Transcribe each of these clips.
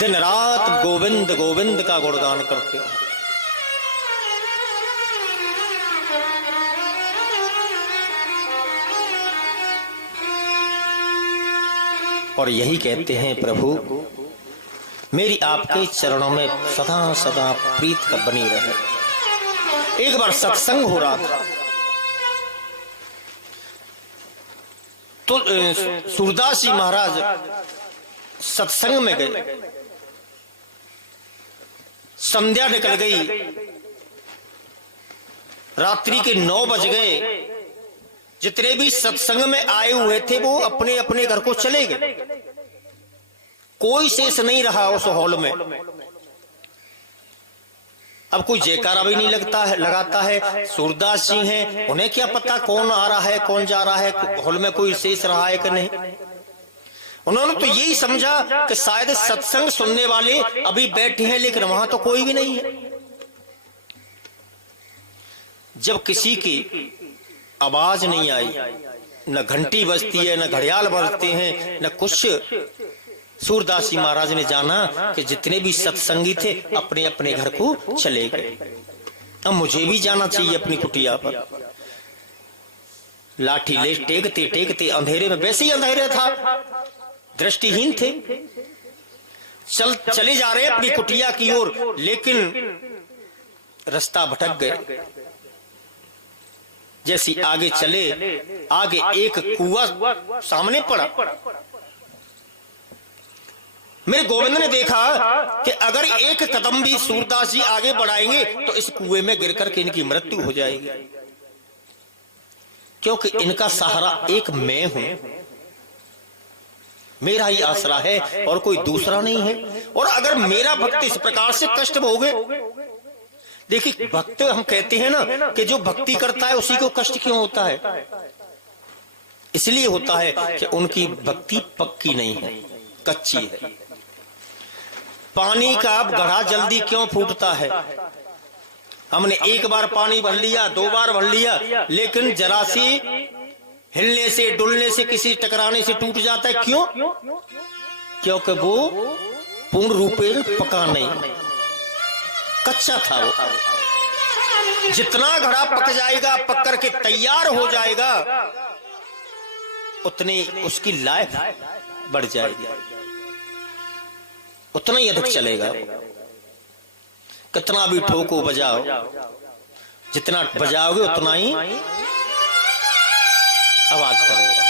दिन रात गोविंद गोविंद का गुणगान करते हैं। और यही कहते हैं, प्रभु मेरी आपके चरणों में सदा सदा प्रीत का बनी रहे। एक बार सत्संग हो रहा था तो सूरदास जी महाराज सत्संग में गए। संध्या निकल गई, रात्रि के 9 बज गए। जितने भी सत्संग में आए हुए थे वो अपने अपने घर को चले गए। कोई शेष नहीं रहा उस हॉल में। अब कोई जयकारा भी नहीं लगाता है। सूरदास जी हैं, उन्हें क्या पता कौन आ रहा है कौन जा रहा है, हॉल में कोई शेष रहा है कि नहीं। उन्होंने तो यही समझा कि शायद सत्संग सुनने वाले अभी बैठे हैं, लेकिन वहां तो कोई भी नहीं है। जब किसी की आवाज नहीं आई, न घंटी बजती है, न घड़ियाल बजते हैं, न कुछ, सूरदास जी महाराज ने जाना कि जितने भी सत्संगी थे अपने अपने घर को चले गए। अब मुझे भी जाना चाहिए अपनी कुटिया पर। लाठी ले टेकते टेकते अंधेरे में, वैसे ही अंधेरे था, दृष्टिहीन थे, चले जा रहे अपनी कुटिया की ओर, लेकिन रास्ता भटक गए। जैसी आगे चले, आगे एक कुआं सामने पड़ा। मेरे गोविंद ने देखा कि अगर एक कदम भी सूरदास जी आगे बढ़ाएंगे तो इस कुएं में गिरकर के इनकी मृत्यु हो जाएगी, क्योंकि इनका सहारा एक मैं हूं, मेरा ही आसरा है और कोई दूसरा नहीं है। और अगर मेरा भक्त इस प्रकार से कष्ट भोगे, देखिए भक्त हम कहते हैं ना कि जो भक्ति करता है उसी को कष्ट क्यों होता है? इसलिए होता है कि उनकी भक्ति पक्की नहीं है, कच्ची है। पानी का घड़ा जल्दी क्यों फूटता है? हमने एक बार पानी भर लिया, 2 बार भर लिया, लेकिन जरा सी हिलने से, डुलने से, किसी टकराने से टूट जाता है। क्यों? क्योंकि वो पूर्ण रूपे पका नहीं, कच्चा था वो। जितना घड़ा पक जाएगा, पक करके तैयार हो जाएगा, उतनी उसकी लाइफ बढ़ जाएगी, उतना ही अधिक चलेगा। कितना भी ठोको बजाओ, जितना बजाओगे उतना ही आवाज करेगा।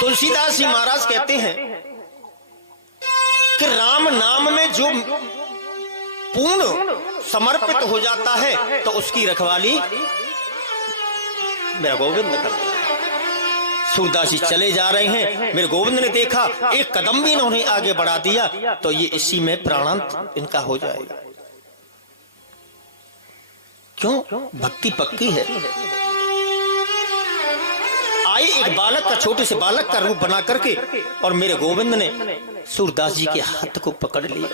तुलसीदास जी महाराज कहते हैं कि राम नाम में जो पूर्ण समर्पित हो जाता है तो उसकी रखवाली मेरा गोविंद करता है। सूरदास जी चले जा रहे हैं, मेरे गोविंद ने देखा एक कदम भी इन्होंने आगे बढ़ा दिया तो ये इसी में प्राणांत इनका हो जाएगा। क्यों? भक्ति पक्की है। आए एक बालक का, छोटे से बालक का रूप बना करके, और मेरे गोविंद ने सूरदास जी के हाथ को पकड़ लिया।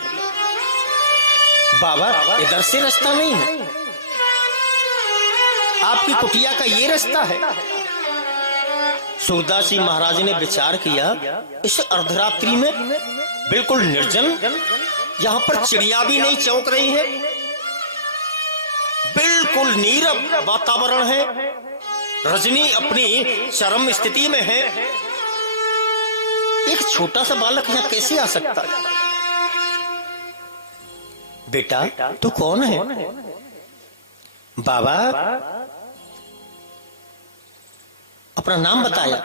बाबा इधर से रास्ता नहीं है, आपकी कुटिया का ये रास्ता है। सूरदास जी महाराज ने विचार किया, इस अर्धरात्रि में बिल्कुल निर्जन, यहां पर चिड़िया भी नहीं चौंक रही है, बिल्कुल नीरव वातावरण है, रजनी अपनी चरम स्थिति में है। एक छोटा सा बालक यहां कैसे आ सकता है? बेटा तू कौन है? बाबा अपना नाम बताया।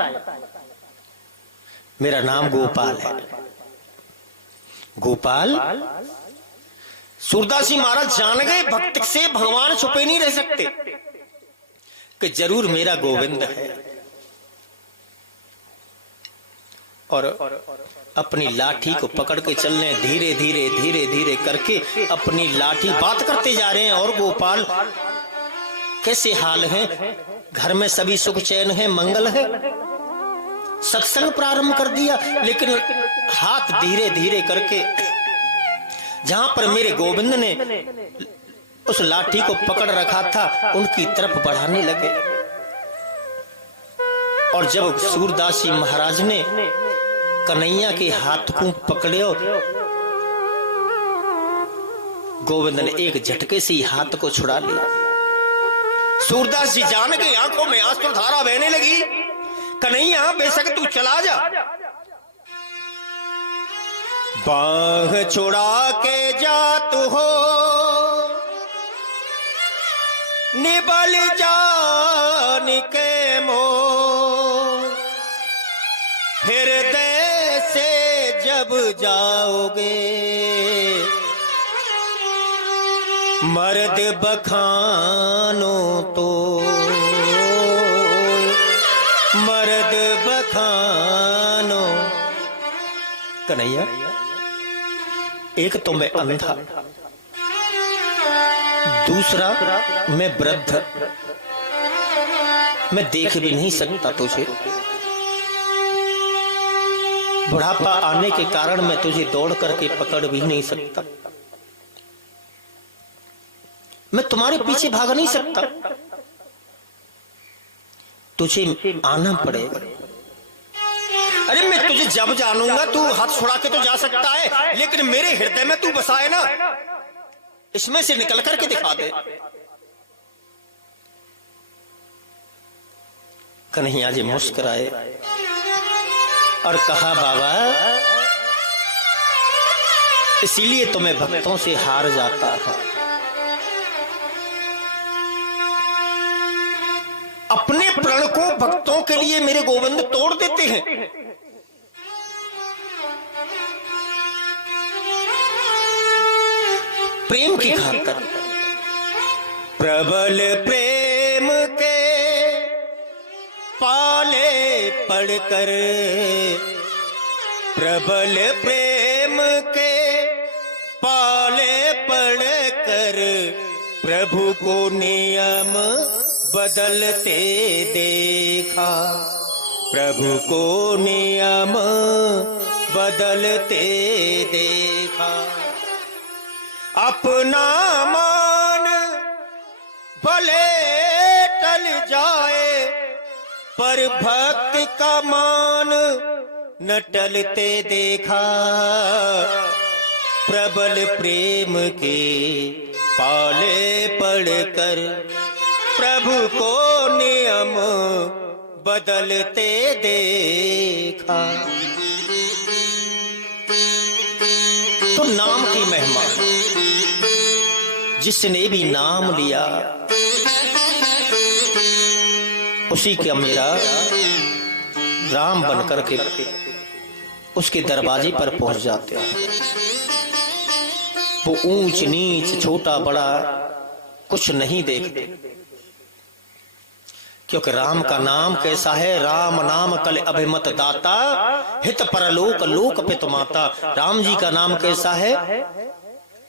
मेरा नाम गोपाल है। गोपाल? सूरदास जी महाराज जान गए भक्त से भगवान छुपे नहीं रह सकते, कि जरूर मेरा गोविंद है। और अपनी लाठी को पकड़ के चलने, धीरे धीरे धीरे धीरे करके अपनी लाठी बात करते जा रहे हैं। और गोपाल कैसे हाल है? घर में सभी सुख चैन है, मंगल है। सत्संग प्रारंभ कर दिया, लेकिन हाथ धीरे धीरे करके जहां पर मेरे गोविंद ने उस लाठी को पकड़ रखा था उनकी तरफ बढ़ाने लगे। और जब सूरदास जी महाराज ने कन्हैया के हाथ को पकड़ो। गोविंद ने एक झटके से ही हाथ को छुड़ा लिया। सूरदास जी जान के आंखों में आंसू धारा बहने लगी। कन्हैया बेशक तू चला जा, बाह छुड़ा के जा तू हो, निबल जान के मोह, हृदय से जब जाओगे मर्द बखानो तो, मर्द बखानो। कन्हैया एक तो मैं अंधा, दूसरा मैं वृद्ध, मैं देख भी नहीं सकता तुझे। बुढ़ापा आने के कारण मैं तुझे दौड़ करके पकड़ भी नहीं सकता, मैं तुम्हारे पीछे भाग नहीं सकता, तुझे आना पड़ेगा। अरे मैं तुझे जब जानूंगा तू हाथ छुड़ा के तो जा सकता है, लेकिन मेरे हृदय में तू बसा है ना, इसमें से निकल करके दिखा दे। कन्हैया जी मुस्कुराए और कहा बाबा इसीलिए तो मैं भक्तों से हार जाता हूं। अपने प्रण को भक्तों के लिए मेरे गोविंद तोड़ देते हैं। प्रेम की खातिर, प्रबल प्रेम के पाले पड़कर, प्रबल प्रेम के पाले पड़कर, प्रभु को नियम बदलते देखा, प्रभु को नियम बदलते देखा। अपना मान भले टल जाए, पर भक्त का मान न टलते देखा, प्रबल प्रेम के पाले पड़कर, प्रभु को नियम बदलते देखा। तो नाम की महिमा, जिसने भी नाम लिया उसी का मेरा राम बनकर के उसके दरवाजे पर पहुंच जाते हैं। वो ऊंच नीच छोटा बड़ा कुछ नहीं देखते, क्योंकि राम का नाम कैसा है, राम नाम कल अभिमत दाता, हित परलोक लोक पित माता। राम जी का नाम कैसा है,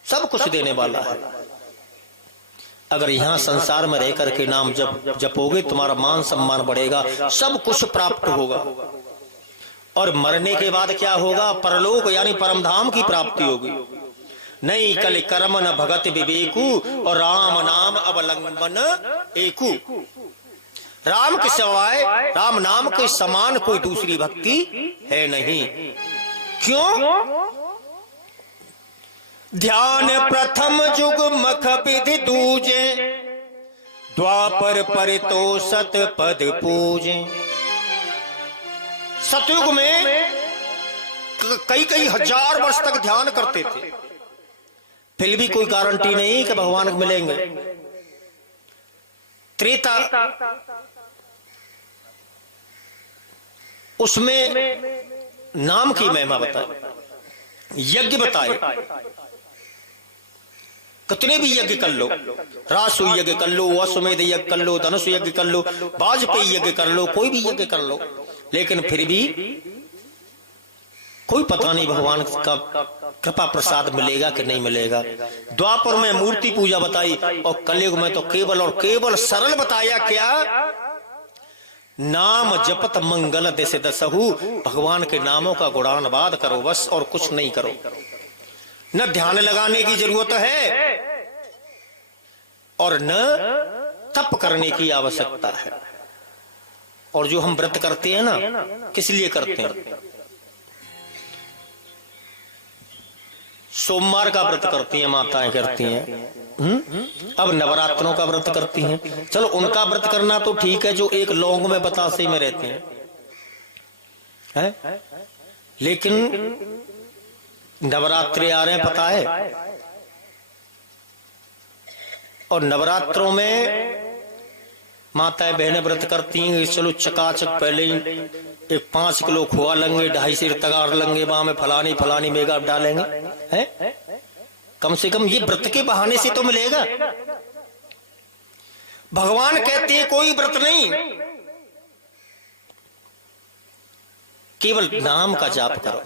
सब कुछ देने वाला है। अगर यहाँ संसार में रहकर के नाम जपोगे तुम्हारा मान सम्मान बढ़ेगा, सब कुछ प्राप्त होगा। और मरने के बाद क्या होगा, परलोक यानी परम धाम की प्राप्ति होगी। नहीं कल कर्म न भगत विवेकु, और राम नाम अवलंबन एकु। राम के सिवाय, राम नाम के समान कोई दूसरी भक्ति है नहीं। क्यों? ध्यान प्रथम जुग मख विधि दूजे, द्वापर परितोषत पद पूजे। सतयुग में कई कई हजार वर्ष तक ध्यान करते थे, फिर भी कोई गारंटी नहीं कि भगवान मिलेंगे। त्रेता उसमें नाम की महिमा बताए, यज्ञ बताए। कितने भी यज्ञ कर लो, रासु यज्ञ कर लो, अश्वमेध यज्ञ कर लो, धनुष यज्ञ कर लो, वाजपेयी यज्ञ कर लो, कोई भी यज्ञ कर लो, लेकिन फिर भी कोई पता नहीं भगवान का कृपा प्रसाद मिलेगा कि नहीं मिलेगा। द्वापर में मूर्ति पूजा बताई, और कलयुग में तो केवल और केवल सरल बताया क्या, नाम जपत मंगल देश दसहु। भगवान के नामों का गुणानुवाद करो बस, और कुछ नहीं करो। न ध्यान लगाने की जरूरत है और न तप करने की आवश्यकता है। और जो हम व्रत करते हैं ना, किस लिए करते हैं? सोमवार का व्रत करती हैं माताएं, करती हैं। अब नवरात्रों का व्रत करती हैं। चलो उनका व्रत करना तो ठीक है जो एक लौंग में बतासे में रहते हैं, है? लेकिन नवरात्रि आ रहे हैं, पता है, और नवरात्रों में माताएं बहनें व्रत करती हैं। चलो चकाचक पहले ही एक 5 किलो खोआ लेंगे, 2.5 सेर तगार लेंगे, वहां में फलानी फलानी मेगा डालेंगे, है? कम से कम ये व्रत के बहाने से तो मिलेगा। भगवान कहते हैं कोई व्रत नहीं, केवल नाम का जाप करो।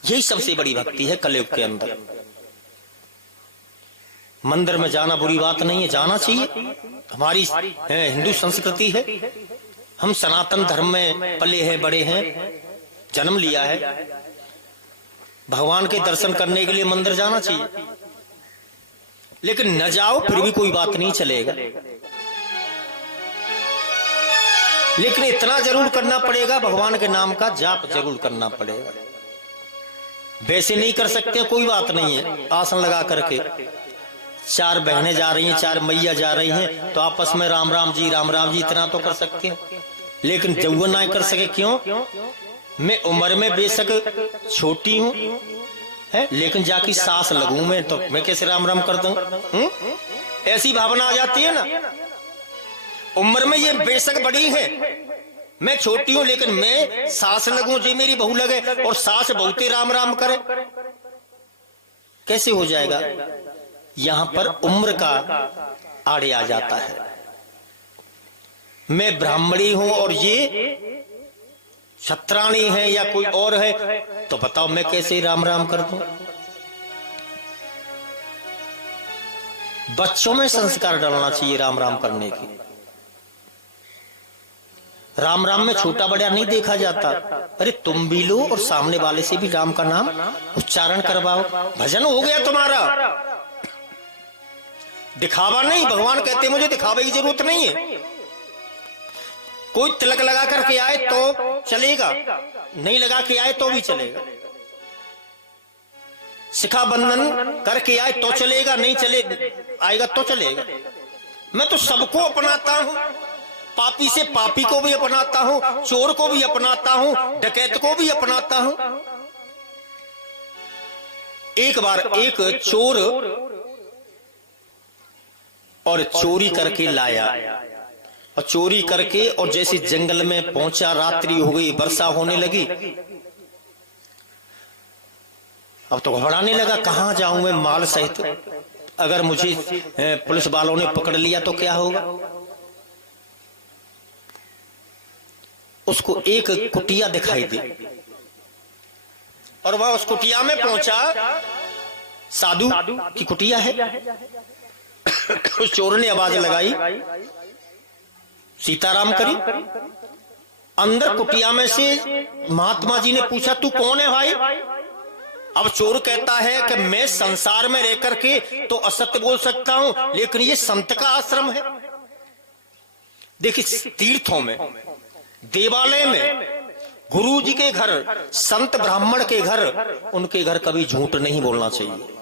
यही सबसे बड़ी भक्ति है कलयुग के अंदर। मंदिर में जाना बुरी बात नहीं है, जाना चाहिए, हमारी हिंदू संस्कृति है। हम सनातन धर्म में पले हैं, बड़े हैं, जन्म लिया है, भगवान के दर्शन करने के लिए मंदिर जाना चाहिए। लेकिन न जाओ फिर भी कोई बात नहीं, चलेगा। लेकिन इतना जरूर करना पड़ेगा, भगवान के नाम का जाप जरूर करना पड़ेगा। वैसे नहीं कर सकते कोई बात नहीं है, आसन लगा करके 4 बहनें जा रही हैं, 4 मैया जा रही हैं, तो आपस में राम राम जी इतना तो कर सकते हैं। लेकिन जौवन ना कर सके, क्यों? मैं उम्र में बेशक छोटी हूं, है, लेकिन जाकी सास लगूं मैं, तो मैं कैसे राम राम कर दूं? ऐसी भावना आ जाती है ना। उम्र में ये बेशक बड़ी है, मैं छोटी हूं, लेकिन मैं सास लगूं, जी मेरी बहू लगे, और सास बहुते राम राम करे, कैसे हो जाएगा? यहां पर उम्र का आड़े आ जाता है। मैं ब्राह्मणी हूं और ये क्षत्राणी है या कोई और है, तो बताओ मैं कैसे राम राम कर दूं? बच्चों में संस्कार डालना चाहिए राम राम करने की। राम राम में छोटा बड़ा नहीं देखा जाता। अरे तुम भी लो और सामने वाले से भी राम का नाम उच्चारण करवाओ, भजन हो गया तुम्हारा। दिखावा नहीं, भगवान कहते मुझे दिखावे की जरूरत नहीं है। कोई तिलक लगा करके आए तो चलेगा, नहीं लगा के आए तो भी चलेगा। शिखा बंधन करके आए तो चलेगा, नहीं चले आएगा तो चलेगा। मैं तो सबको अपनाता हूं, पापी से पापी को भी अपनाता हूं, चोर को भी अपनाता हूं, डकैत को भी अपनाता हूं। एक बार एक चोर और चोरी करके लाया, और चोरी करके और जैसे जंगल में पहुंचा, रात्रि हो गई, वर्षा होने लगी। अब तो घबराने लगा, कहां जाऊं मैं माल सहित, अगर मुझे पुलिस वालों ने पकड़ लिया तो क्या होगा? उसको एक कुटिया दिखाई दी और वह उस कुटिया में पहुंचा, साधु की कुटिया है। उस चोर ने आवाज लगाई, सीताराम करी। अंदर कुटिया में से महात्मा जी ने पूछा, तू कौन है भाई? अब चोर कहता है कि मैं संसार में रह करके तो असत्य बोल सकता हूं, लेकिन ये संत का आश्रम है। देखिए, तीर्थों में, देवालय में, गुरु जी के घर, संत ब्राह्मण के घर, उनके घर कभी झूठ नहीं बोलना चाहिए।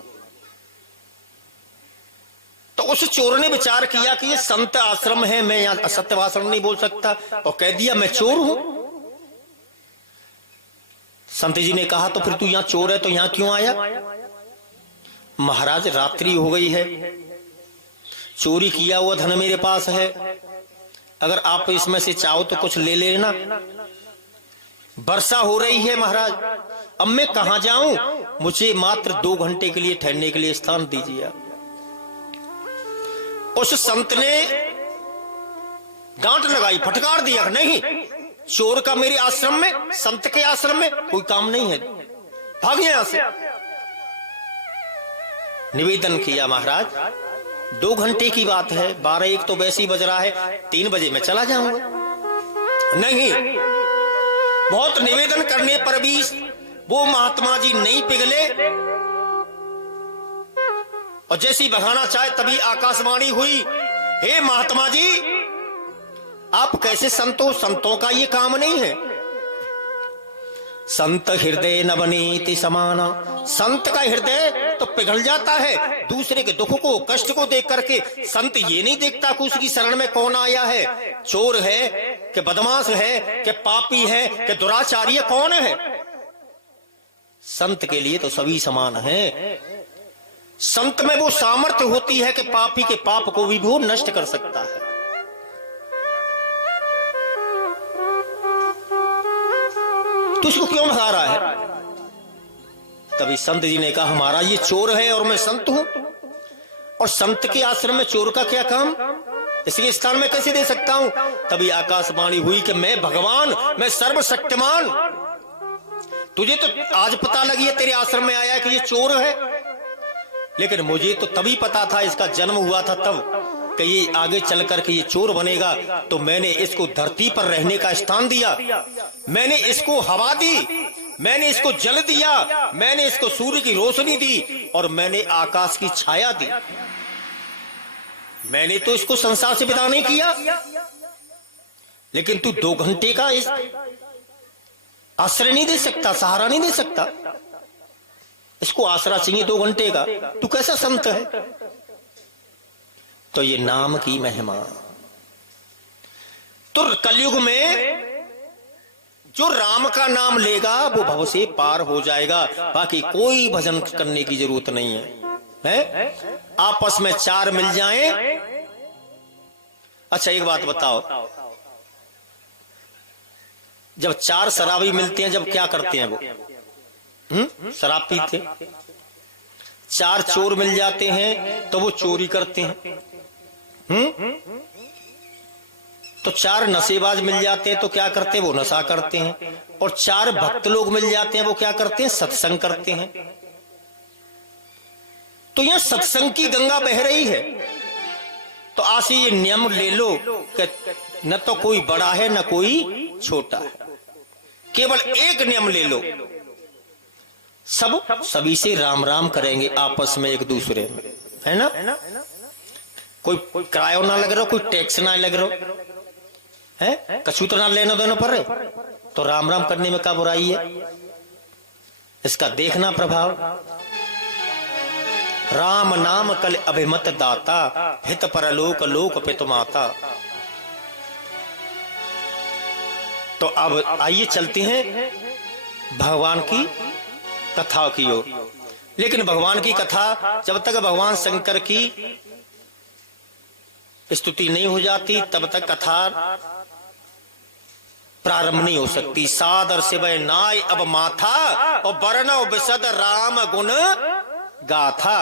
तो उस चोर ने विचार किया कि ये संत आश्रम है, मैं यहां असत्य भाषण नहीं बोल सकता, और कह दिया मैं चोर हूं। संत जी ने कहा, तो फिर तू यहां चोर है तो यहां क्यों आया? महाराज रात्रि हो गई है, चोरी किया हुआ धन मेरे पास है, अगर आप इसमें से चाहो तो कुछ ले लेना। वर्षा हो रही है महाराज, अब मैं कहां जाऊं? मुझे मात्र 2 घंटे के लिए ठहरने के लिए स्थान दीजिए। उस संत ने डांट लगाई, फटकार दिया, नहीं, चोर का मेरे आश्रम में, संत के आश्रम में कोई काम नहीं है, भाग यहां से। निवेदन किया, महाराज 2 घंटे की बात है, 12-1 तो वैसे ही बज रहा है, 3 बजे मैं चला जाऊंगा। नहीं, बहुत निवेदन करने पर भी वो महात्मा जी नहीं पिघले, और जैसी बहाना चाहे तभी आकाशवाणी हुई, हे महात्मा जी आप कैसे संतो? संतों का ये काम नहीं है। संत हृदय नवनीति समाना। संत का हृदय तो पिघल जाता है दूसरे के दुख को, कष्ट को देख करके। संत ये नहीं देखता कि उसकी शरण में कौन आया है, चोर है कि बदमाश है कि पापी है कि दुराचारी है, कौन है। संत के लिए तो सभी समान है। संत में वो सामर्थ्य होती है कि पापी के पाप को भी वो नष्ट कर सकता है। तो उसको क्यों भगा रहा है? तभी संत जी ने कहा हमारा ये चोर है और मैं संत हूं, और संत के आश्रम में चोर का क्या काम, इसी स्थान में कैसे दे सकता हूं। तभी आकाशवाणी हुई कि मैं भगवान, मैं सर्वशक्तिमान। तुझे तो आज पता लगी है, तेरे आश्रम में आया है कि ये चोर है, लेकिन मुझे तो तभी पता था, इसका जन्म हुआ था तब कि ये आगे चल करके ये चोर बनेगा। तो मैंने इसको धरती पर रहने का स्थान दिया, मैंने इसको हवा दी, मैंने इसको जल दिया, मैंने इसको सूर्य की रोशनी दी, और मैंने आकाश की छाया दी। मैंने तो इसको संसार से विदा नहीं किया। लेकिन तू 2 घंटे का इस आश्रय नहीं दे सकता, सहारा नहीं दे सकता, इसको आसरा चाहिए 2 घंटे का, तू कैसा संत है। तो ये नाम की महिमा। तो कलयुग में जो राम का नाम लेगा वो भव से पार हो जाएगा, बाकी कोई भजन करने की जरूरत नहीं है। आपस में 4 मिल जाएं। अच्छा एक बात बताओ, जब 4 शराबी मिलते हैं, जब क्या करते हैं वो शराब पीते। 4 चोर मिल जाते हैं तो वो चोरी करते हैं। तो 4 नशेबाज मिल जाते हैं तो क्या करते हैं, वो नशा करते हैं। और 4 भक्त लोग मिल जाते हैं, वो क्या करते हैं, सत्संग करते हैं। तो यहां सत्संग की गंगा बह रही है। तो आज से ये नियम ले लो कि न तो कोई बड़ा है न कोई छोटा है, केवल एक नियम ले लो, सब सभी से राम राम करेंगे आपस में एक दूसरे में, है ना। कोई किराया ना लग रहा, कोई टैक्स ना लग रहा है, कछु तो ना लेना देना पड़ रहे, तो राम राम करने में क्या बुराई है। इसका देखना प्रभाव। राम नाम कल अभिमत दाता, हित परलोक लोक पितु माता। तो अब आइए चलते हैं भगवान की कथा की ओर। लेकिन भगवान की कथा जब तक भगवान शंकर की स्तुति नहीं हो जाती तब तक कथा प्रारंभ नहीं हो सकती। सादर से वह नाय अब माथा, और बरनौ बिशद राम गुण गाथा।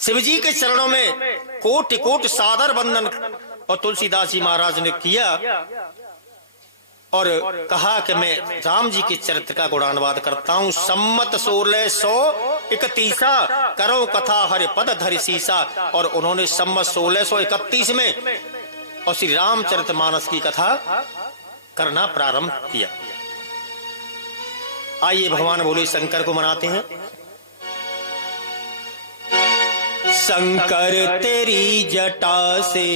शिव जी के चरणों में कोटि कोटि सादर वंदन और तुलसीदास जी महाराज ने किया और कहा कि मैं राम जी के चरित्र का गुणानुवाद करता हूँ। सम्मत 1631 करो कथा हरि पद धरि सीसा। और उन्होंने सम्मत 1631 में और श्री रामचरितमानस की कथा करना प्रारंभ किया। आइए भगवान भोले शंकर को मनाते हैं। शंकर तेरी जटा से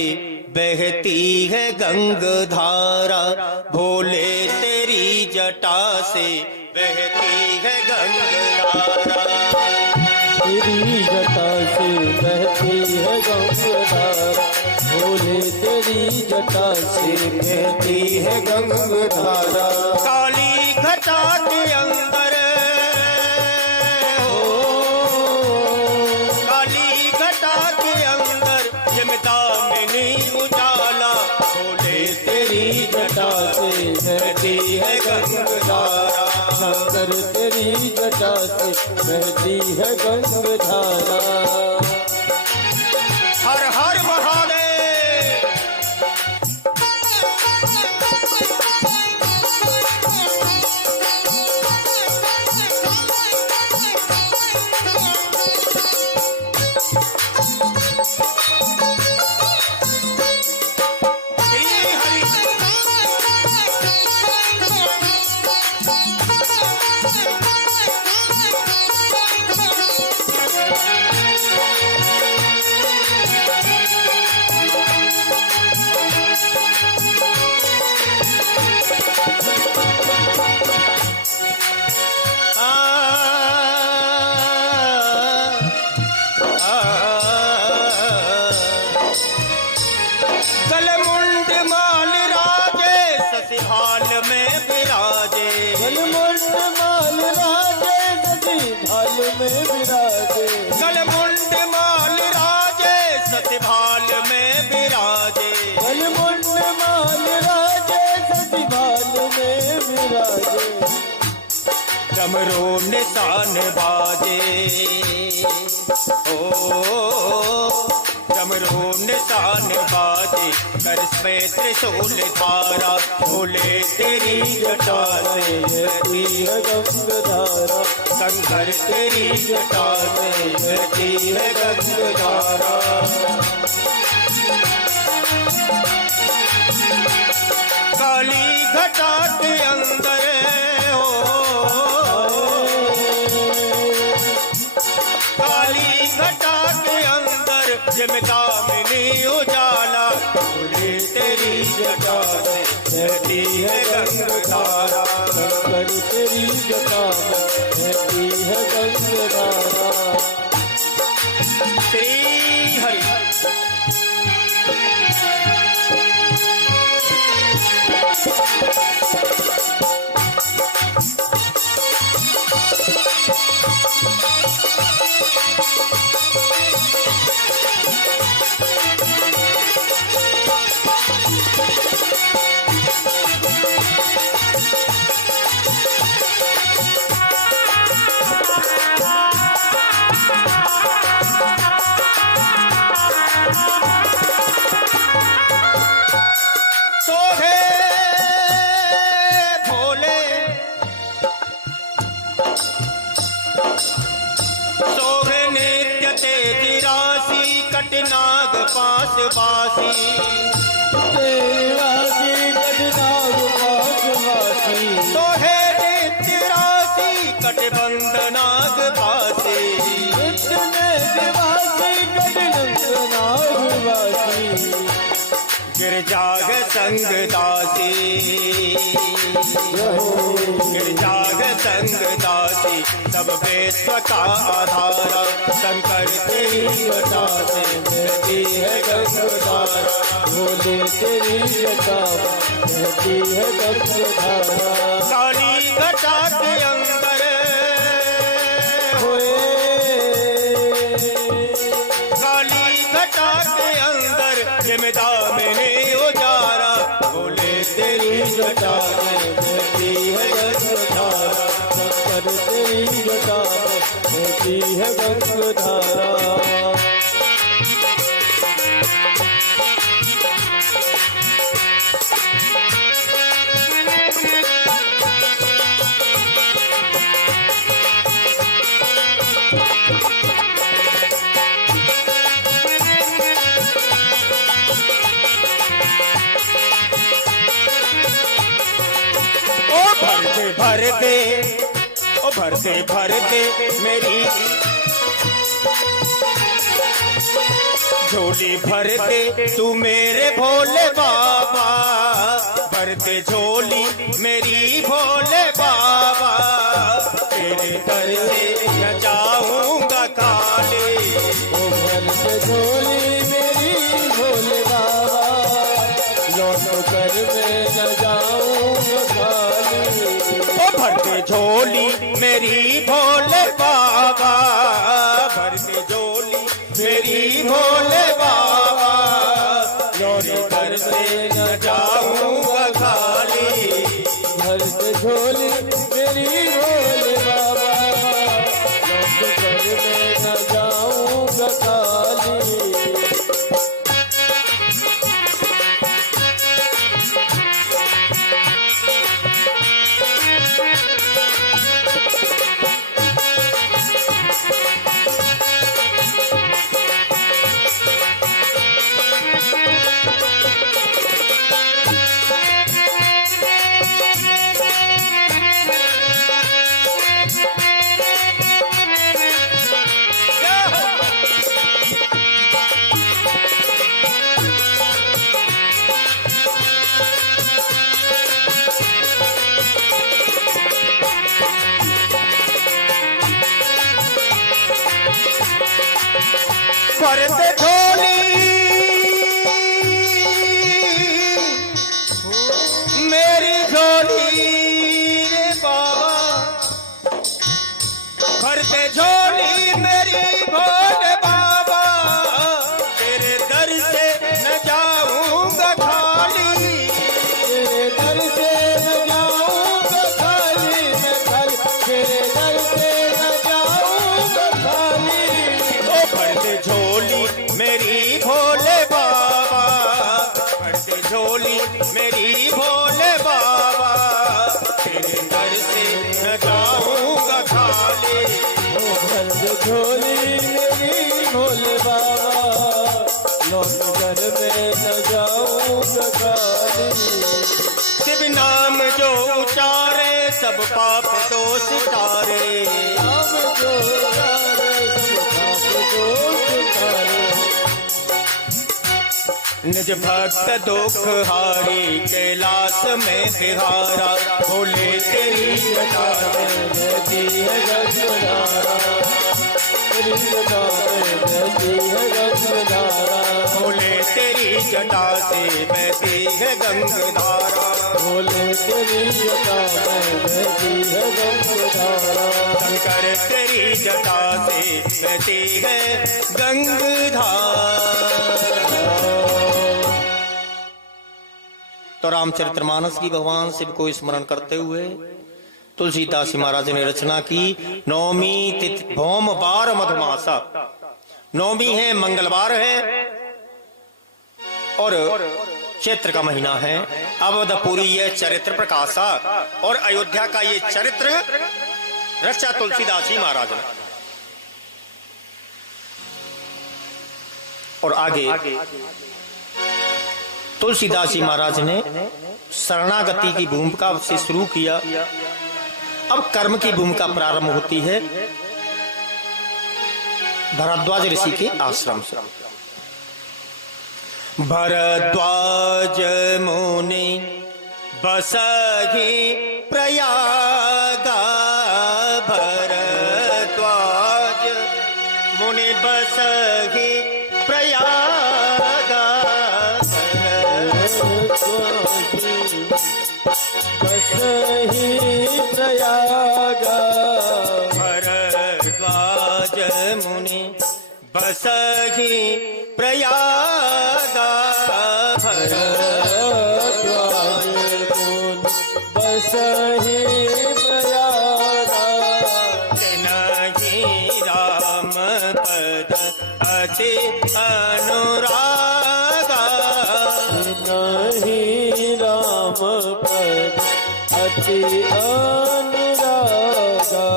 बहती है गंगाधारा, भोले तेरी जटा से बहती है गंगाधारा। तेरी जटा से बहती है गंगाधारा, भोले तेरी जटा से बहती है गंगाधारा। काली घटा के अंदर उजाला, भोले तेरी जटा से बहती है गंगाधारा। शंकर तेरी जटा से बहती है गंगाधारा। हर हर महादेव। ससुराल में विराजे। गलमुंड माल राजे ससुराल में विराजे। गलमुंड माल राजे ससुराल में विराजे। गलमुंड माल राजे ससुराल में विराजे। डमरू निशान बाजे, ओ डमरू निशान बाजे, कर में त्रिशूल धारा, बोले तेरी जटा से बहती है गंगाधारा। शंकर तेरी जटा से बहती है गंगाधारा। काली घटा के अंदर हो, काली घटा के अंदर दामिनी उजाला, बोले तेरी जटा से बहती है गंगाधारा। शंकर तेरी जटा में बहती है गंगाधारा। श्री हरि सोहे भोले, सोहे नित्य तेजी राशि, कटनाग पास बासी। तेवासी कटनाग पासवासी। सोहे नित्य राशि, कटबंध नाग पासी। इतने दिवासी कटनाग वासी। गिरजाग संग दासी, गिरजाग संग दासी, सब विश्व का आधारा, शंकर तेरी जटा से बहती है गंगाधारा। भोले तेरी जटा बहती है गंगाधारा। काली घटा के अंदर होए काली घटा के अंदर दामिनी उजारा, बोले तेरी जटा से बहती है गंगाधारा। शंकर तेरी जटा बहती है गंगाधारा। भरते ओ भरते भरते मेरी झोली भरते तू मेरे भोले बाबा। भरते झोली मेरी भोले बाबा, तेरे दर से न जाऊंगा खाली। ओ भरते झोली मेरी भोले बाबा, लौट कर मैं न जाऊंगा खाली। ओ भरते झोली मेरी भोले बाबा, भरते झोली मेरी भोले बाबा, लौट कर मैं न जाऊंगा खाली। भरते झोली मेरी भोले बाबा, लौट कर मैं न जाऊंगा खाली। भरते झोली मेरी दे झोली मेरी भोले बाबा, तेरे दर से न जाऊंगा खाली, तेरे दर से न जाऊंगा खाली, मैं खाली तेरे दर से न जाऊंगा खाली। ओ भर दे झोली मेरी भोले बाबा, भर दे झोली मेरी भोले बाबा, तेरे दर से न जाऊंगा खाली। ओ भर दे झोली मेरी भोले बाबा, लौट घर में न जाऊंगा खाली। शिव नाम जो उचारे सब पाप दोष तारे, नाम जो उचारे सब पाप दोष तारे। निज भक्त दुख हारी कैलाश में बिहारा, भोले तेरी जटा में नदी है गंगधारा, तेरी जटा में नदी है गंगधारा, भोले तेरी जटा से बहती है गंगधारा, भोले तेरी जटा में नदी है गंगधारा। शंकर तेरी जटा से बहती है गंगधारा। तो रामचरितमानस की भगवान शिव को स्मरण करते हुए तुलसीदास जी महाराज ने रचना की। नौमी तिथि भौम बार मधुमासा, नौमी है मंगलवार है और चैत्र का महीना है। अवधपुरी ये चरित्र प्रकाशा, और अयोध्या का ये चरित्र रचा तुलसीदास जी महाराज ने। और आगे तुलसीदास जी महाराज ने शरणागति की भूमिका से शुरू किया। अब कर्म की भूमिका प्रारंभ होती है भरद्वाज ऋषि के आश्रम से। भरद्वाज मुनि बसहि प्रयागा, भरद्वाज मुनि बसहि प्रयागा, बसहि प्रयागा, भरद्वाज मुनि बसहि प्रयागा, भरद्वाज मुनि बसहि प्रयागा। तिनहि राम पद अति अनुरागा, नहीं राम पद अति अनुरागा।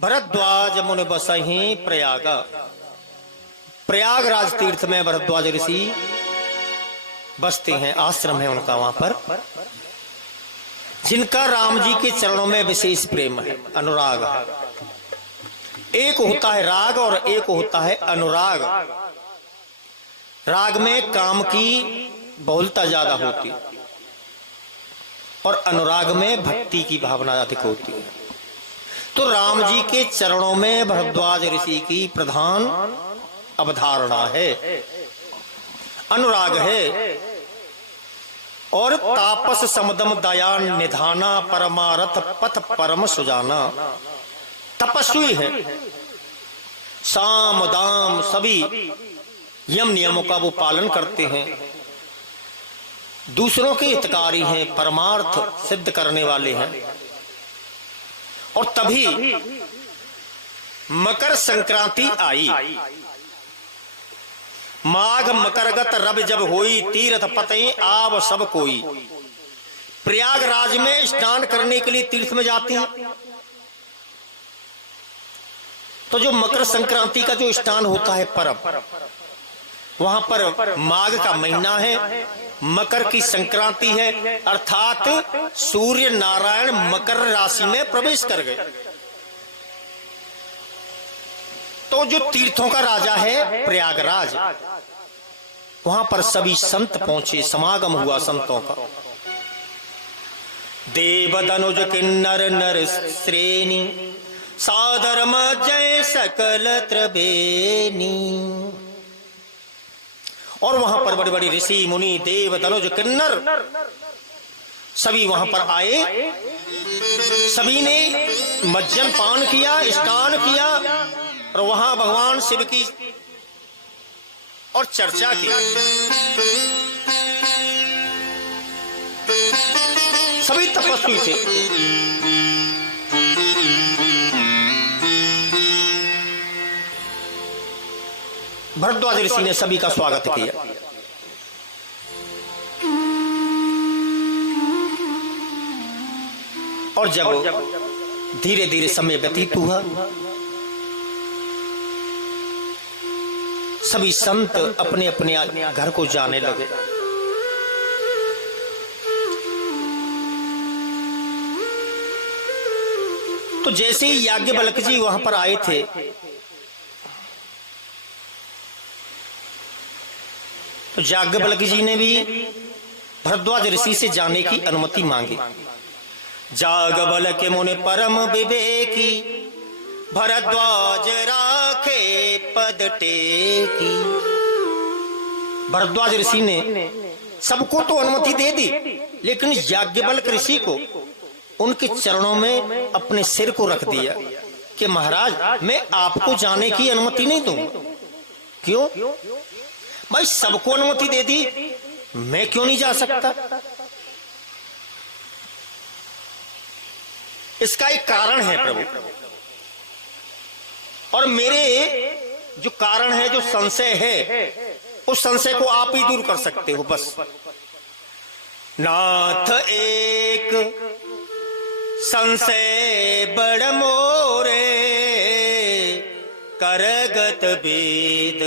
भरद्वाज मुनि बसहि प्रयागा। प्रयागराज तीर्थ में भरद्वाज ऋषि बसते हैं, आश्रम है उनका वहां पर, जिनका राम जी के चरणों में विशेष प्रेम है, अनुराग है। एक होता है राग और एक होता है अनुराग। राग में काम की बहुलता ज्यादा होती है और अनुराग में भक्ति की भावना अधिक होती है। तो राम जी के चरणों में भरद्वाज ऋषि की प्रधान अवधारणा है, अनुराग है। और तापस समदम दया निधाना, परमारथ पथ परम सुजाना। तपस्वी है, साम दाम सभी यम नियमों का वो पालन करते हैं, दूसरों के हितकारी हैं, परमार्थ सिद्ध करने वाले हैं। और तभी मकर संक्रांति आई। माघ मकरगत रब जब होई, तीर्थ पते आव सब कोई। प्रयागराज में स्नान करने के लिए तीर्थ में जाते हैं। तो जो मकर संक्रांति का जो स्नान होता है पर्व, वहां पर माघ का महीना है, मकर की संक्रांति है, अर्थात सूर्य नारायण मकर राशि में प्रवेश कर गए। तो जो तीर्थों का राजा है प्रयागराज, वहां पर सभी संत पहुंचे, समागम हुआ संतों का। देव दनुज किन्नर नर श्रेणी, सादर जय सकल त्रिवेणी। और वहां पर बड़े बड़े ऋषि मुनि, देव दनुज किन्नर सभी वहां पर आए, सभी ने मज्जन पान किया, स्नान किया और वहां भगवान शिव की और चर्चा की। सभी तपस्वी थे। भरद्वाज ऋषि ने सभी का स्वागत किया। और जब धीरे धीरे समय व्यतीत हुआ, सभी संत अपने अपने घर को जाने लगे। तो जैसे ही याज्ञवल्क्य जी वहां पर आए थे, तो याज्ञवल्क्य जी ने भी भरद्वाज ऋषि से जाने की अनुमति मांगी। याज्ञवल्क्य मुनि परम विवेकी, भरद्वाज राखे पद टेकी। भरद्वाज ऋषि ने सबको तो अनुमति दे दी, लेकिन याज्ञवल्क्य ऋषि को उनके चरणों में अपने सिर को रख दिया कि महाराज मैं आपको जाने की अनुमति नहीं दूंगा। क्यों भाई, सबको अनुमति दे दी, मैं क्यों नहीं जा सकता? इसका एक कारण है प्रभु, और मेरे जो कारण है, जो संशय है, उस संशय को आप ही दूर कर सकते हो बस। नाथ एक संशय बड़ मोरे, करगत वेद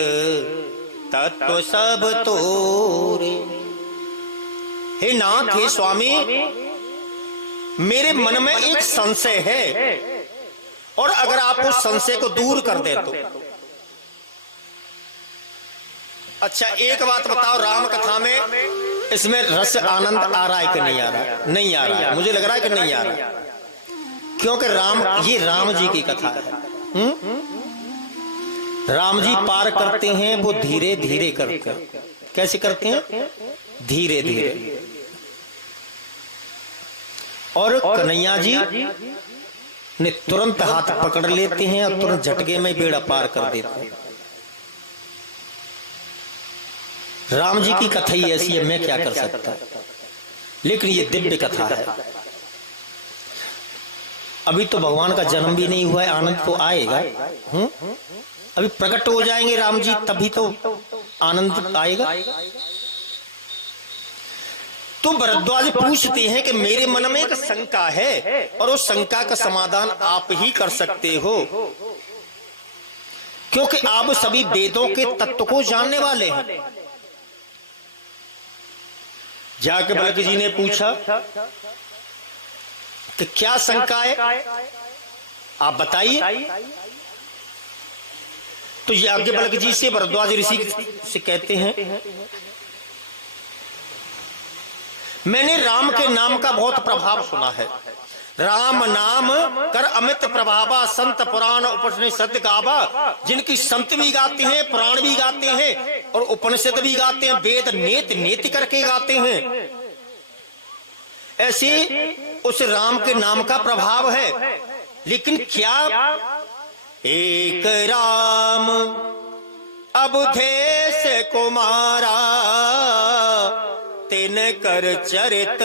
तत्व सब तोरे। हे नाथ, हे स्वामी, मेरे मन में एक संशय है, और अगर आप उस संशय को दूर कर दे तो। अच्छा एक बात बताओ, राम कथा में इसमें रस आनंद आ रहा है कि नहीं आ रहा है? नहीं आ रहा है, मुझे लग रहा है कि नहीं आ रहा है, क्योंकि ये राम जी की कथा है। राम जी पार करते हैं वो धीरे धीरे करके। कैसे करते हैं? धीरे धीरे। और कन्हैया जी ने तुरंत हाथ पकड़ लेते हैं और तुरंत झटके में बेड़ा पार कर देते हैं। राम जी की कथा ही ऐसी है, मैं क्या कर सकता, लेकिन ये दिव्य कथा है। अभी तो भगवान का जन्म भी नहीं हुआ है, आनंद तो आएगा। अभी प्रकट हो जाएंगे राम जी, तभी तो आनंद आएगा। तो भरद्वाज पूछते हैं कि मेरे मन में एक शंका है, और उस शंका का समाधान आप ही कर सकते हो, क्योंकि आप सभी वेदों के तत्व को जानने वाले हैं। याज्ञवल्क्य जी ने पूछा कि क्या शंका है, आप बताइए। तो याज्ञवल्क्य जी से भरद्वाज ऋषि से कहते हैं, मैंने राम के नाम का बहुत प्रभाव सुना है। राम नाम कर अमित प्रभावा, संत पुराण उपनिषद गावा। जिनकी संत भी गाते हैं, पुराण भी गाते हैं, और उपनिषद भी गाते हैं, वेद नेत नेति करके गाते हैं। ऐसे उस राम के नाम का प्रभाव है। लेकिन क्या एक राम अबुधेश कुमारा, तिन कर चरित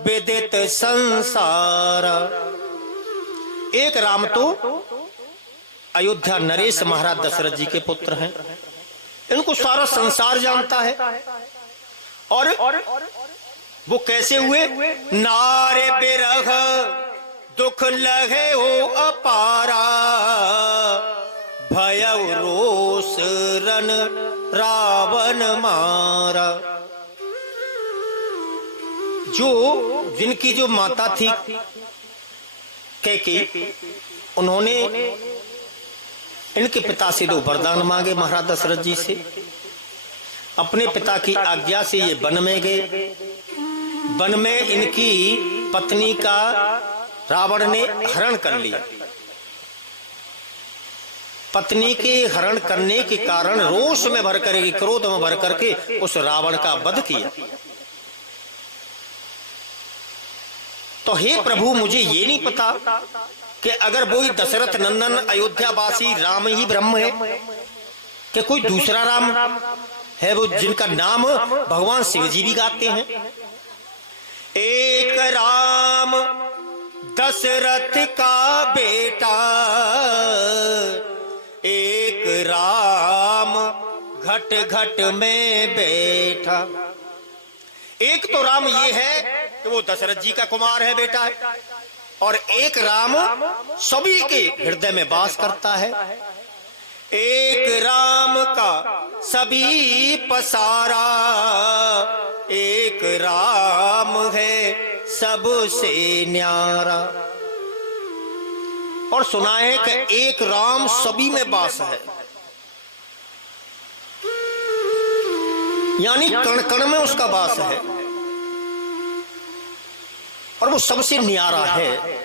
विदित संसारा। एक राम तो अयोध्या नरेश महाराज दशरथ जी के पुत्र हैं, इनको सारा संसार जानता है। और वो कैसे हुए? नारे बिरह दुख लगे हो अपारा, भयउ रोष रन रावण मारा। जो जिनकी जो माता थी कैकेयी, उन्होंने इनके पिता से दो वरदान मांगे महाराज दशरथ जी से। अपने पिता की आज्ञा से ये वन में गए। वन में इनकी पत्नी का रावण ने हरण कर लिया। पत्नी के हरण करने के कारण रोष में भर कर, क्रोध में भर करके उस रावण का वध किया। तो हे प्रभु, मुझे ये नहीं पता कि अगर वही दशरथ नंदन अयोध्यावासी राम ही ब्रह्म है कि कोई दूसरा राम है वो जिनका नाम भगवान शिव जी भी गाते हैं। एक राम दशरथ का बेटा, एक राम घट घट में बैठा। एक तो राम ये है कि वो दशरथ जी का कुमार है, बेटा है, और एक राम सभी के हृदय में वास करता है। एक राम का सभी पसारा, एक राम है सबसे न्यारा। और सुना है कि एक राम सभी में वास है, यानी कण कण में उसका वास है, और वो सबसे न्यारा है।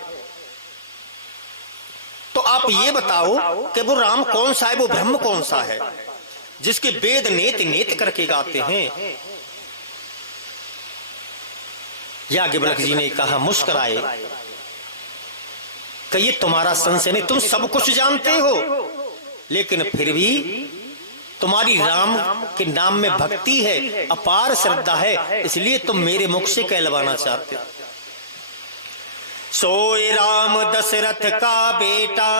तो आप ये बताओ कि वो राम कौन सा है, वो ब्रह्म कौन सा है जिसके वेद नेत नेत करके गाते हैं। याज्ञवल्क्य जी ने कहा, मुस्कुराए कि ये तुम्हारा संशय नहीं, तुम सब कुछ जानते हो, लेकिन फिर भी तुम्हारी राम के नाम में भक्ति है, अपार श्रद्धा है, इसलिए तुम मेरे मुख से कहलवाना चाहते हो। सोए राम दशरथ का बेटा,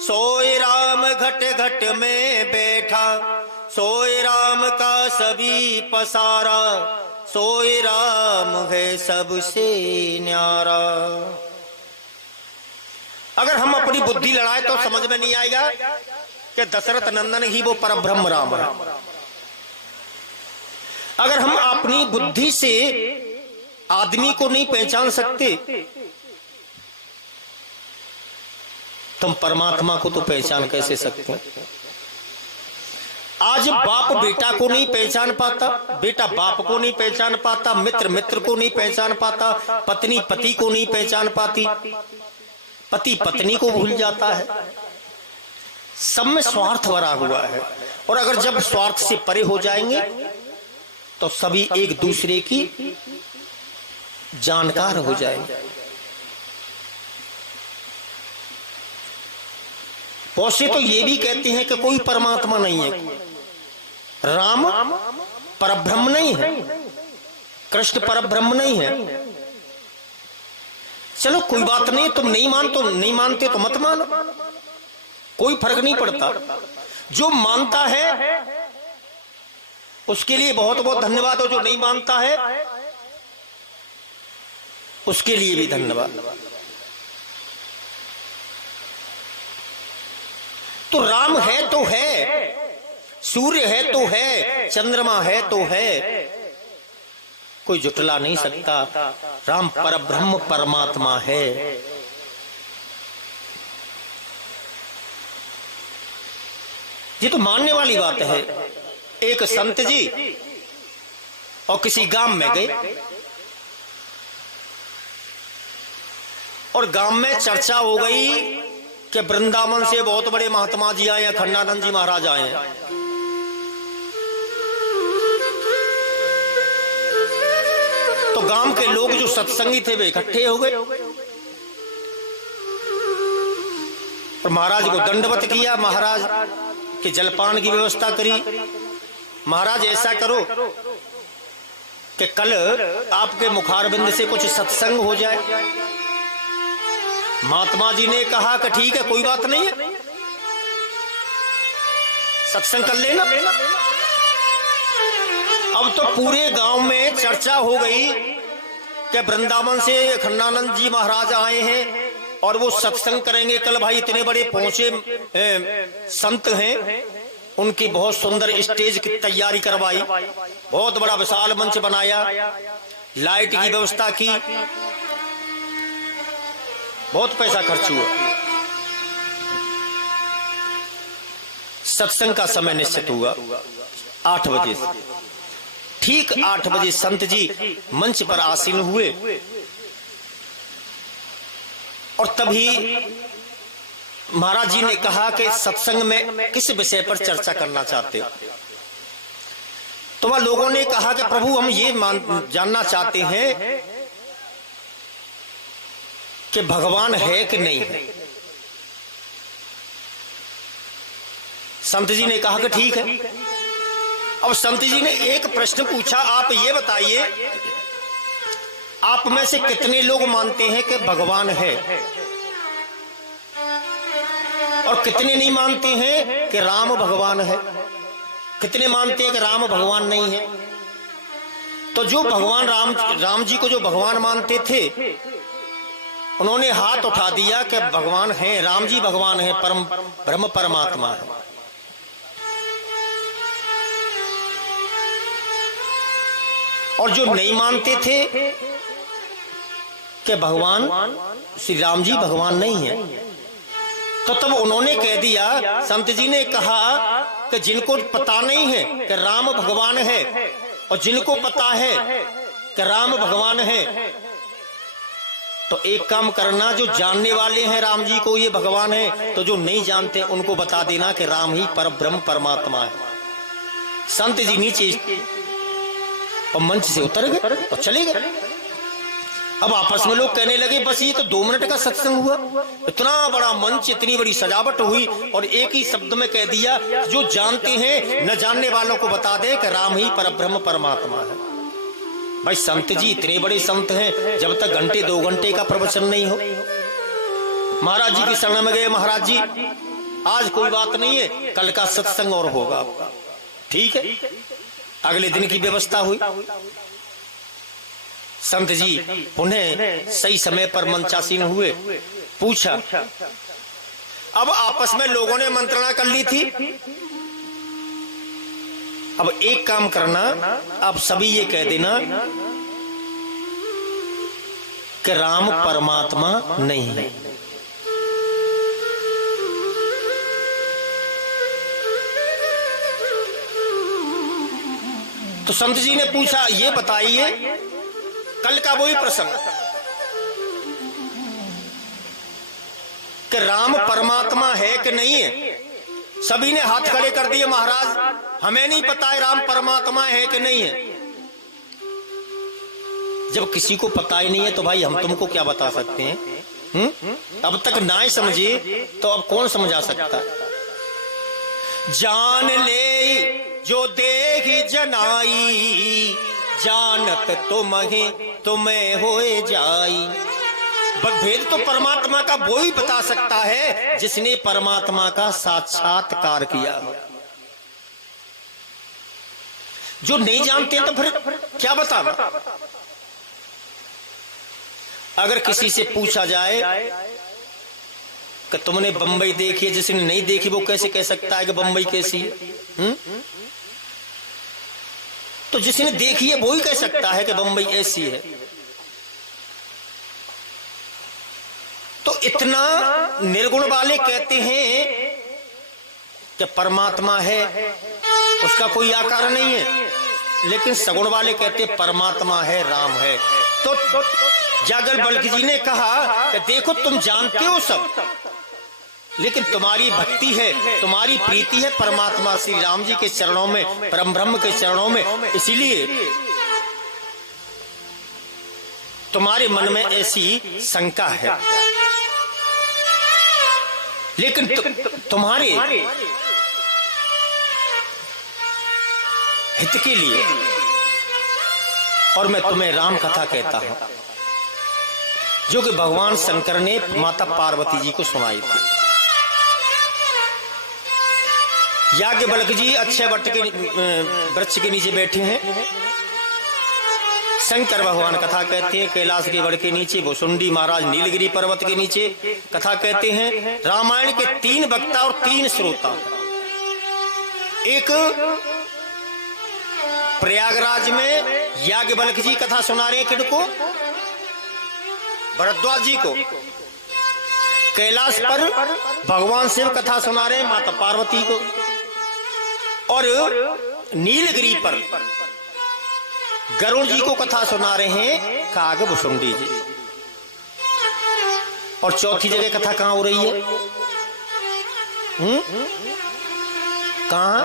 सोए राम घट घट में बैठा, सोए राम का सभी पसारा, सोए राम है सबसे न्यारा। अगर हम अपनी बुद्धि लड़ाए तो समझ में नहीं आएगा कि दशरथ नंदन ही वो परब्रह्म राम है। अगर हम अपनी बुद्धि से आदमी को नहीं पहचान सकते, तुम परमात्मा को तो पहचान कैसे सकते हो। आज बाप बेटा को नहीं पहचान पाता, बेटा बाप को नहीं पहचान पाता, मित्र मित्र को नहीं पहचान पाता, पत्नी पति को नहीं पहचान पाती, पति पत्नी को भूल जाता है। सब में स्वार्थ भरा हुआ है, और अगर जब स्वार्थ से परे हो जाएंगे तो सभी एक दूसरे की जानकार हो जाएंगे। बहुत से तो ये भी कहते हैं कि कोई परमात्मा नहीं है, राम परब्रह्म नहीं है, कृष्ण परब्रह्म नहीं है। चलो कोई बात नहीं, तुम नहीं मानते तो मत मानो, कोई फर्क नहीं पड़ता। जो मानता है उसके लिए बहुत बहुत धन्यवाद, और जो नहीं मानता है उसके लिए भी धन्यवाद। तो राम है तो है, सूर्य है तो है, चंद्रमा है तो है, कोई जुटला नहीं सकता। राम परब्रह्म परमात्मा है। ये तो मानने वाली बात है। एक संत जी और किसी गांव में गए, और गांव में चर्चा हो गई कि वृंदावन से बहुत बड़े महात्मा जी आए हैं, खंडानंद जी महाराज आए हैं। तो गांव के लोग जो सत्संगी थे वे इकट्ठे हो गए और महाराज को दंडवत किया। महाराज के जलपान की व्यवस्था करी। महाराज ऐसा करो कि कल आपके मुखारबिंद से कुछ सत्संग हो जाए। महात्मा जी ने कहा कि ठीक है, कोई बात नहीं है, सत्संग कर लेना। अब तो पूरे गांव में चर्चा हो गई कि वृंदावन से खंडानंद जी महाराज आए हैं और वो सत्संग करेंगे कल। भाई इतने बड़े पहुंचे संत हैं, उनकी बहुत सुंदर स्टेज की तैयारी करवाई, बहुत बड़ा विशाल मंच बनाया, लाइट की व्यवस्था की, बहुत पैसा खर्च हुआ। सत्संग का समय निश्चित हुआ 8 बजे से। ठीक 8 बजे संत जी मंच पर आसीन हुए और तभी महाराज जी ने कहा कि सत्संग में किस विषय पर चर्चा करना चाहते हो। तो वह लोगों ने कहा कि प्रभु हम ये जानना चाहते हैं कि भगवान है कि नहीं है। संत जी ने कहा कि ठीक है। अब संत जी ने एक प्रश्न पूछा, आप ये बताइए, आप में से कितने लोग मानते हैं कि भगवान है और कितने नहीं मानते हैं कि राम भगवान है? कितने मानते हैं कि राम भगवान नहीं है? तो जो भगवान राम जी को जो भगवान मानते थे, उन्होंने हाथ उठा दिया कि भगवान है, राम जी भगवान है, परम ब्रह्म परमात्मा है। और जो नहीं मानते थे कि भगवान श्री राम जी भगवान नहीं है, तो तब उन्होंने कह दिया, संत जी ने कहा कि जिनको पता नहीं है कि राम भगवान है और जिनको पता है कि राम भगवान है, तो एक काम करना, जो जानने वाले हैं राम जी को ये भगवान है, तो जो नहीं जानते उनको बता देना कि राम ही पर ब्रह्म परमात्मा है। संत जी नीचे और मंच से उतर गए और चले गए। अब आपस में लोग कहने लगे, बस ये तो 2 मिनट का सत्संग हुआ, इतना बड़ा मंच, इतनी बड़ी सजावट हुई और एक ही शब्द में कह दिया, जो जानते हैं न जानने वालों को बता दे कि राम ही परब्रह्म परमात्मा है। भाई संत जी इतने बड़े संत हैं, जब तक घंटे 2 घंटे का प्रवचन नहीं हो। महाराज जी की शरण में गए, महाराज जी आज कोई बात नहीं है, कल का सत्संग और होगा। ठीक है, अगले दिन की व्यवस्था हुई। संत जी पुनः सही समय पर मंचासीन हुए। पूछा, अब आपस में लोगों ने मंत्रणा कर ली थी, अब एक काम करना, आप सभी ये कह देना कि राम परमात्मा नहीं है। तो संत जी ने पूछा, ये बताइए, कल का वही प्रसंग कि राम परमात्मा है कि नहीं है। सभी ने हाथ खड़े कर दिए, महाराज हमें नहीं पता है राम परमात्मा है कि नहीं है। जब किसी को पता ही नहीं है तो भाई हम तुमको क्या बता सकते हैं? अब तक ना समझे तो अब कौन समझा सकता है। जान ले जो देख जनाई, जानत तुम्हें होए जाई। भेद तो परमात्मा का वो ही बता सकता है जिसने परमात्मा का साक्षात्कार किया। जो नहीं जानते तो फिर क्या बताना। अगर किसी से पूछा जाए कि तुमने बंबई देखी है, जिसने नहीं देखी वो कैसे कह सकता है कि बंबई कैसी है? तो जिसने देखी है वो ही कह सकता है कि बंबई ऐसी है। तो इतना निर्गुण वाले कहते हैं कि परमात्मा है, उसका कोई आकार नहीं है, लेकिन सगुण वाले कहते परमात्मा है, राम है। तो जागर बल्कि जी ने कहा कि देखो तुम जानते हो सब, लेकिन तुम्हारी भक्ति है, तुम्हारी प्रीति है परमात्मा श्री राम जी के चरणों में, परम ब्रह्म के चरणों में, इसीलिए तुम्हारे मन में ऐसी शंका है। लेकिन तुम्हारे हित के लिए और मैं तुम्हें राम कथा कहता हूं, जो कि भगवान शंकर ने माता पार्वती जी को सुनाई थी। याज्ञवल्क्य जी अक्षय वट के वृक्ष के नीचे बैठे हैं। शंकर भगवान कथा कहते हैं कैलाश के वट के नीचे, भुसुंडी महाराज नीलगिरी पर्वत के नीचे कथा कहते हैं। रामायण के 3 वक्ता और 3 श्रोता, एक प्रयागराज में याज्ञवल्क्य जी कथा सुना रहे हैं, किनको? भरद्वाज जी को। कैलाश पर भगवान शिव कथा सुना रहे हैं माता पार्वती को, और नीलगिरी पर गरुड़ जी को कथा सुना रहे हैं काग भुसुंडी जी। और चौथी जगह कथा कहां हो रही है? कहां?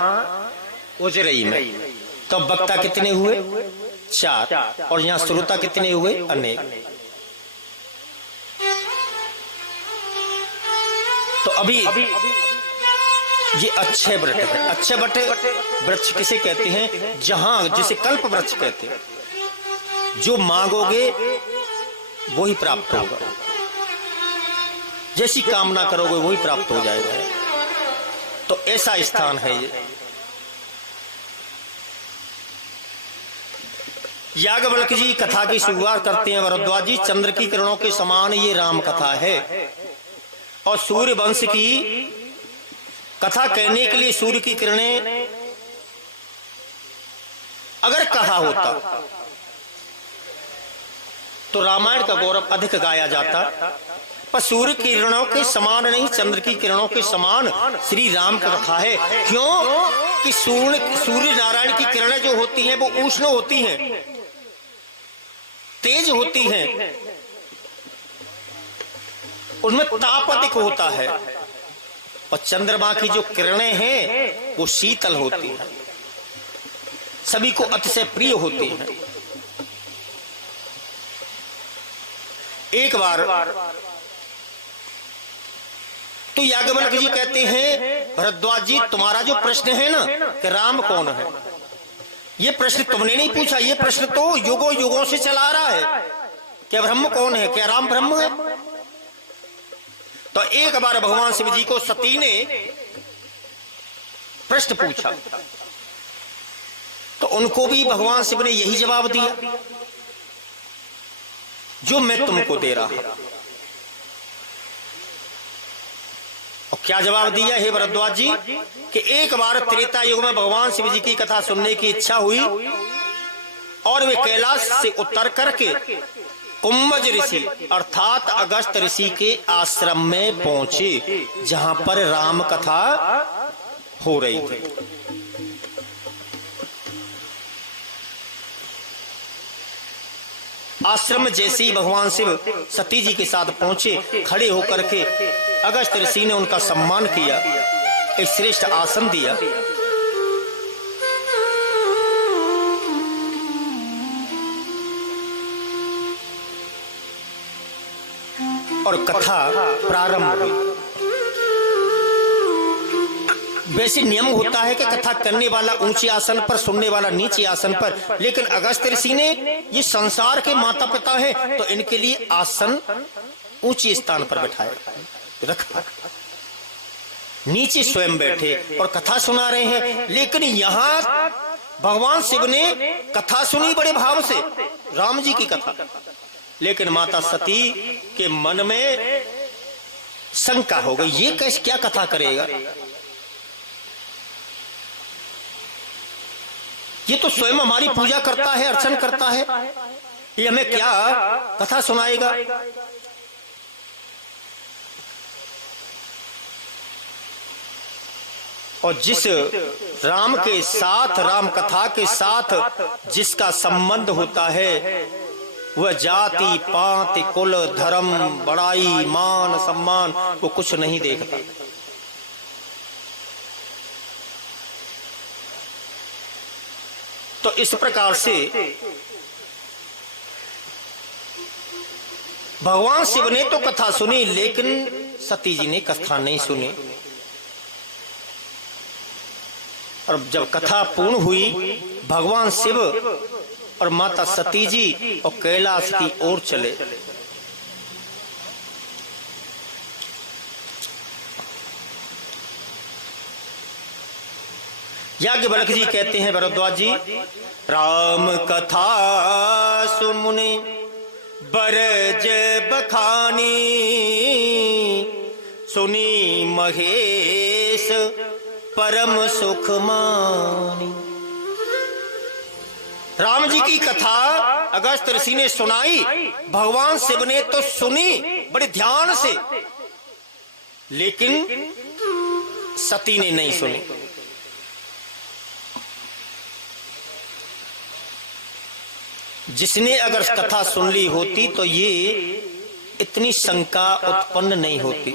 उजरई में। तो वक्ता कितने हुए? 4। और यहां श्रोता कितने हुए? अनेक। तो अभी ये अच्छे वृक्ष है। अच्छे वृक्ष किसे कहते हैं? जहां, जिसे कल्प वृक्ष कहते हैं, जो मांगोगे वो ही प्राप्त होगा, जैसी कामना करोगे वही प्राप्त हो जाएगा। तो ऐसा स्थान है ये। याज्ञवल्क्य जी कथा की शुरुआत करते हैं। भरद्वाज जी, चंद्र की किरणों के समान ये राम कथा है, और सूर्य वंश की कथा कहने के लिए सूर्य की किरणें अगर कहा होता तो रामायण का गौरव अधिक गाया जाता, पर सूर्य की किरणों के समान नहीं, चंद्र की किरणों के समान श्री राम की कथा है। क्यों कि सूर्य नारायण की किरणें जो होती हैं वो उष्ण होती हैं, तेज होती हैं, उनमें ताप अधिक होता है, और चंद्रमा की जो किरणें हैं वो शीतल होती हैं, सभी को अतिशय प्रिय होती हैं। एक बार तो याज्ञवल्क्य जी कहते हैं, भरद्वाज जी, तुम्हारा जो प्रश्न है ना कि राम कौन है, ये प्रश्न तुमने नहीं पूछा, ये प्रश्न तो युगों युगों से चला आ रहा है। क्या ब्रह्म कौन है? क्या राम ब्रह्म है? तो एक बार भगवान शिव जी को सती ने प्रश्न पूछा, तो उनको भी भगवान शिव ने यही जवाब दिया जो मैं तुमको दे रहा हूं। और क्या जवाब दिया? हे भरद्वाज जी, कि एक बार त्रेता युग में भगवान शिव जी की कथा सुनने की इच्छा हुई, और वे कैलाश से उतर करके कुंभज ऋषि अर्थात अगस्त ऋषि के आश्रम में पहुंचे, जहां पर राम कथा हो रही थी। आश्रम में जैसे ही भगवान शिव सती जी के साथ पहुंचे, खड़े होकर के अगस्त ऋषि ने उनका सम्मान किया, एक श्रेष्ठ आसन दिया, और कथा प्रारंभ हुई। वैसे नियम होता है कि कथा करने वाला ऊंचे आसन पर, सुनने वाला नीचे आसन पर, लेकिन अगस्त ऋषि ने, ये संसार के माता पिता है, तो इनके लिए आसन ऊंचे स्थान पर बैठाया रखा, नीचे स्वयं बैठे और कथा सुना रहे हैं। लेकिन यहाँ भगवान शिव ने कथा सुनी बड़े भाव से, राम जी की कथा, लेकिन माता सती के मन में शंका हो गई, ये कैसे, क्या कथा करेगा, ये तो स्वयं हमारी पूजा करता है, अर्चन करता है, ये हमें क्या कथा सुनाएगा। और जिस राम के साथ, राम कथा के साथ जिसका संबंध होता है, वह जाति पात कुल धर्म बड़ाई मान सम्मान वो कुछ नहीं देखता। तो इस प्रकार से भगवान शिव ने तो कथा सुनी, लेकिन सती जी ने कथा नहीं सुनी। और जब कथा पूर्ण हुई, भगवान शिव और माता सती जी और कैलाश की ओर चले। याज्ञवल्क्य जी कहते हैं, भरद्वाज जी, राम कथा सुमुनि बरज बखानी, सुनी महेश परम सुख मानी। राम जी की कथा अगस्त ऋषि ने सुनाई, भगवान शिव ने तो सुनी बड़े ध्यान से, लेकिन सती ने नहीं सुनी। जिसने अगर कथा सुन ली होती तो ये इतनी शंका उत्पन्न नहीं होती।